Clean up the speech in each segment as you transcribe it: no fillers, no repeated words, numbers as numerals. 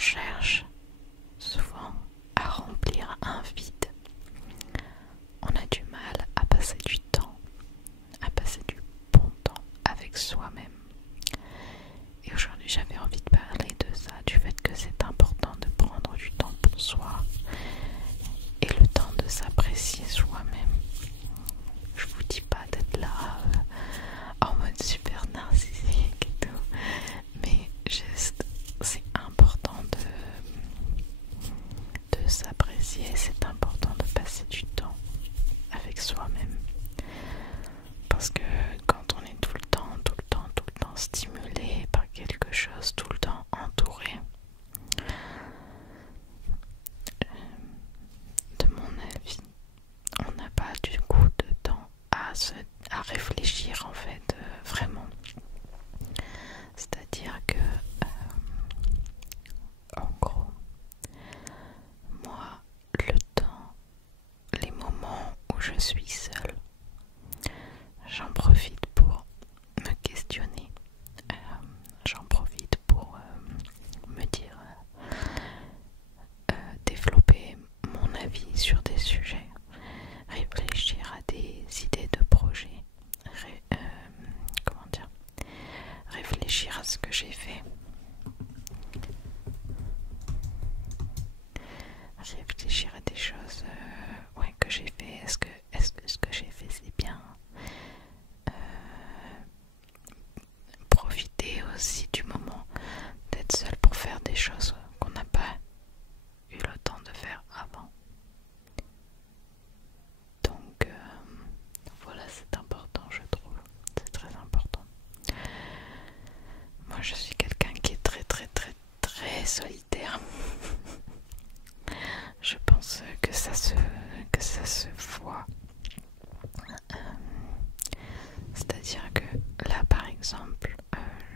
cherche souvent à remplir un vide. On a du mal à passer du temps, à passer du bon temps avec soi-même. Et aujourd'hui, j'avais envie de parler de ça, du fait que c'est important de prendre du temps pour soi et le temps de s'apprécier soi-même. Je vous dis pas d'être là en mode super narcissique et tout, mais juste c'est important de s'apprécier, c'est important de passer du temps avec soi-même. Parce que quand on est tout le temps stimulé par quelque chose, tout le temps entouré, de mon avis, on n'a pas du coup de temps à réfléchir en fait, vraiment. C'est-à-dire que, en gros, moi, le temps, les moments où je suis seule, j'en profite pour me questionner, j'en profite pour me dire, développer mon avis sur des sujets, réfléchir à des idées de projets, comment dire, réfléchir à ce que j'ai fait, réfléchir à des choses ouais, que j'ai fait. Est-ce que ce que j'ai fait c'est bien? Profiter aussi du moment d'être seul pour faire des choses qu'on n'a pas eu le temps de faire avant. Donc voilà, c'est important, je trouve. C'est très important. Moi je suis quelqu'un qui est très solitaire. Je pense que ça se voit. C'est-à-dire que là par exemple,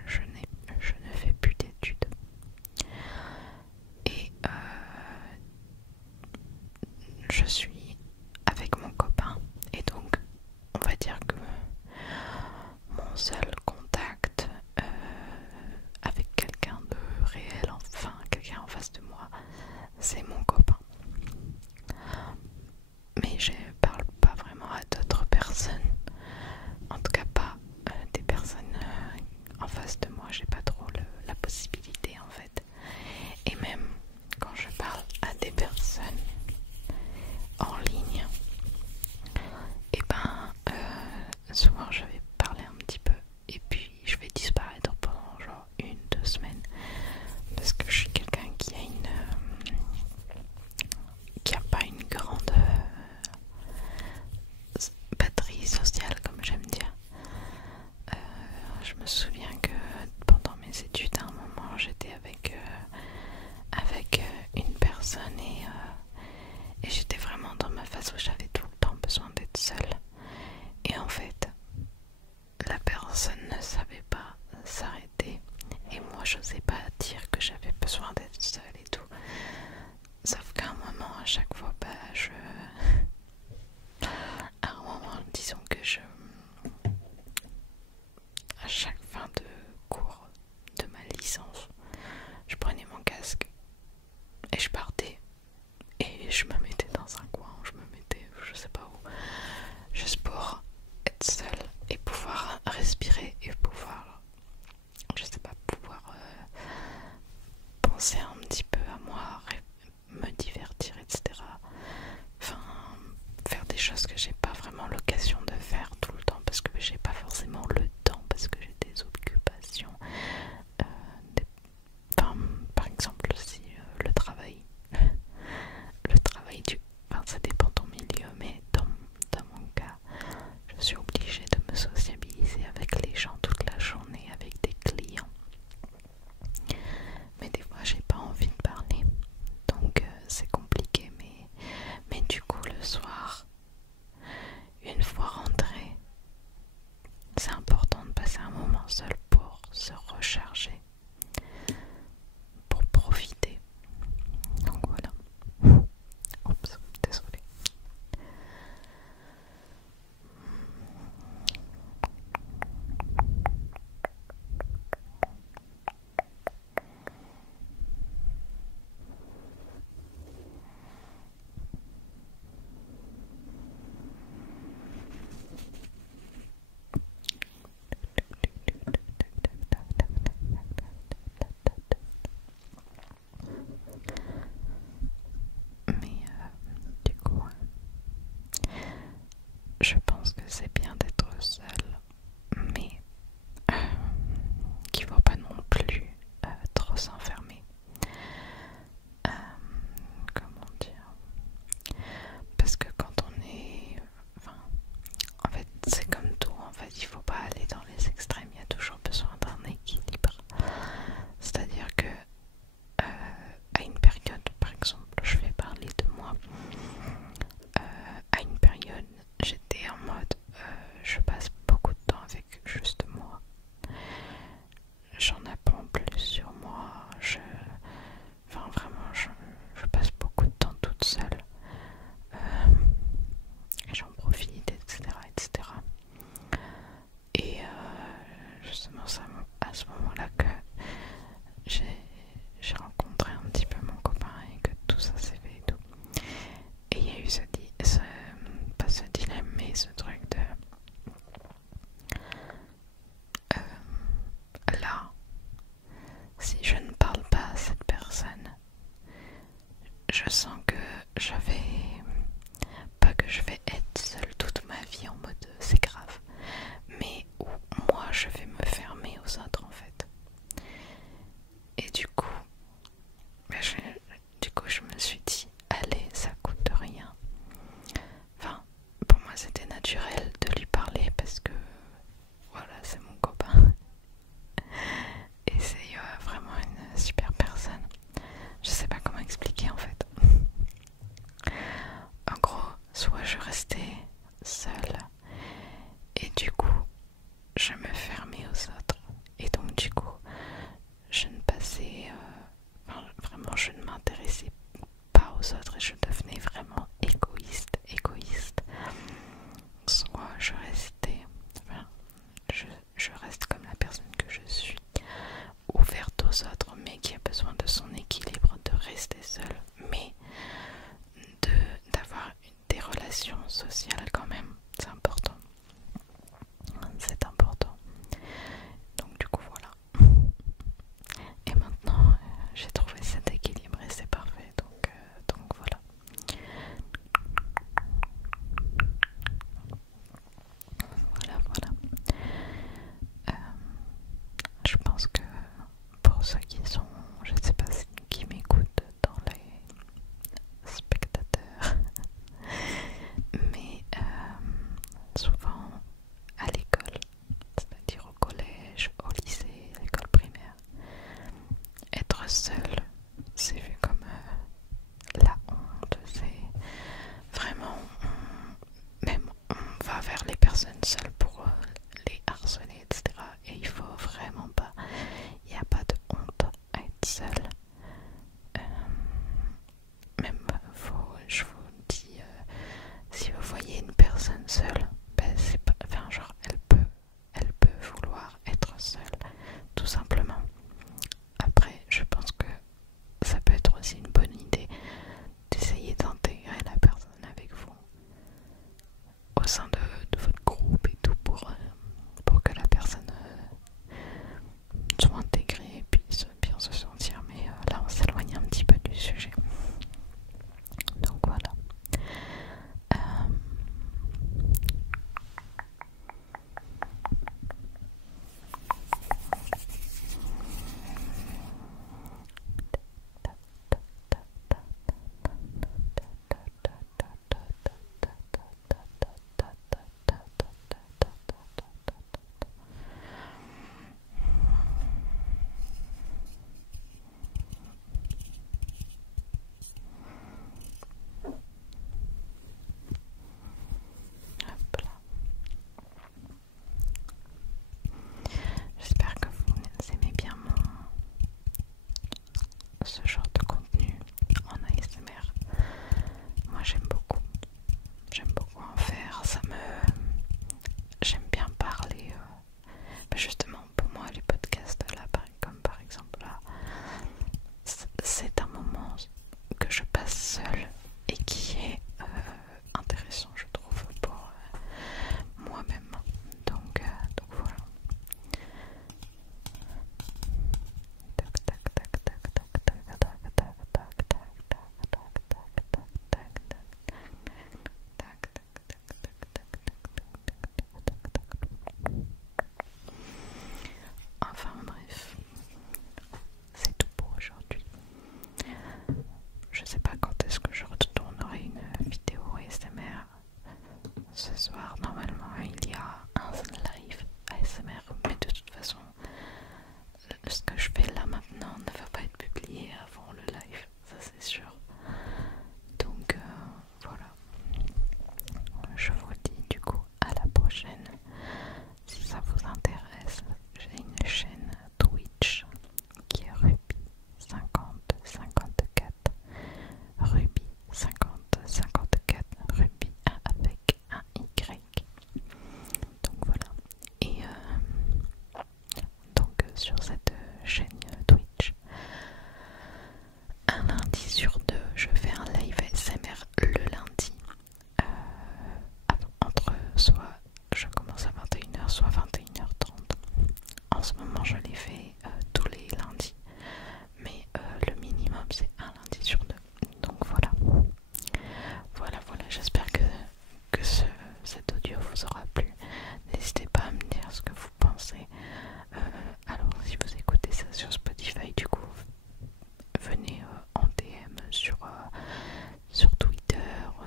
je ne fais plus d'études. Et je suis avec mon copain. Et donc, on va dire que mon seul contact avec quelqu'un de réel, enfin quelqu'un en face de moi, c'est mon copain. Mais je parle pas vraiment à d'autres personnes, en tout cas pas des personnes en face de moi. J'ai pas trop la possibilité en fait. Et même quand je parle à des personnes en ligne, et ben souvent je vais parler un petit peu et puis je vais disparaître pendant genre 1-2 semaines, parce que je suis quelqu'un qui a pas une grande batterie sociale, comme j'aime dire. Je me souviens que pendant mes études, à un moment, j'étais avec une personne et j'étais vraiment dans ma phase où j'avais tout le temps besoin d'être seule. Et en fait, la personne ne savait pas s'arrêter et moi je n'osais pas dire que j'avais besoin d'être seule et tout. Sauf qu'à un moment, à chaque fois, à un moment, disons que à chaque fin de cours de ma licence, je prenais mon casque et je partais et je me mettais dans un coin, je me mettais je sais pas où, juste pour être seule et pouvoir respirer et pouvoir, je sais pas, pouvoir penser un petit peu à moi, me divertir, etc. Enfin, faire des choses que j'ai pas vraiment l'occasion de faire tout le temps, parce que j'ai pas forcément le temps, parce que j'ai des occupations. Enfin, par exemple aussi le travail. Le travail enfin, ça dépend de ton milieu, mais dans mon cas, je suis obligée de me sociabiliser avec les gens toute la journée, avec des clients. Mais des fois j'ai pas envie de parler, donc c'est compliqué. Mais du coup le soir, une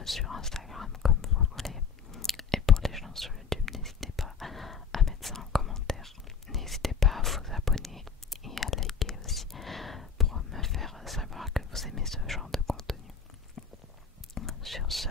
sur Instagram comme vous voulez. Et pour les gens sur YouTube, n'hésitez pas à mettre ça en commentaire. N'hésitez pas à vous abonner et à liker aussi pour me faire savoir que vous aimez ce genre de contenu. Sur ce,